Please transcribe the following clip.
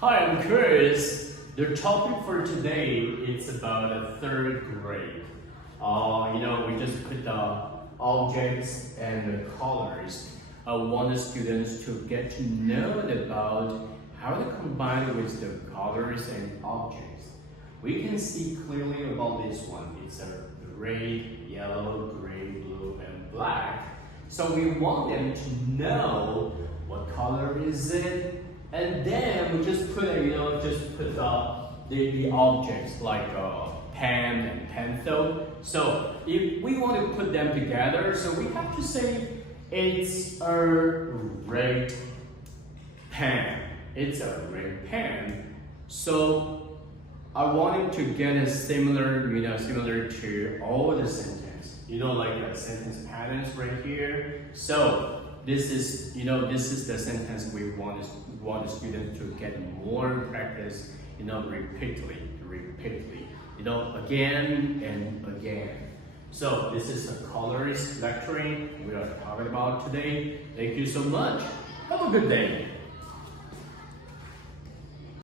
Hi, I'm Chris. The topic for today is about the third grade. We just put the objects and the colors. I want the students to get to know about how to combine with the colors and objects. We can see clearly about this one. It's a red, yellow, gray, blue, and black. So we want them to know what color is it, and then we just put the objects like a pen and pencil. So if we want to put them together, so we have to say it's a red pen. It's a red pen. So I wanted to get a similar to all the sentence. Like the sentence patterns right here. So this is the sentence we want the student to get more practice, repeatedly, again and again. So this is the colors lecturing we are talking about today. Thank you so much. Have a good day.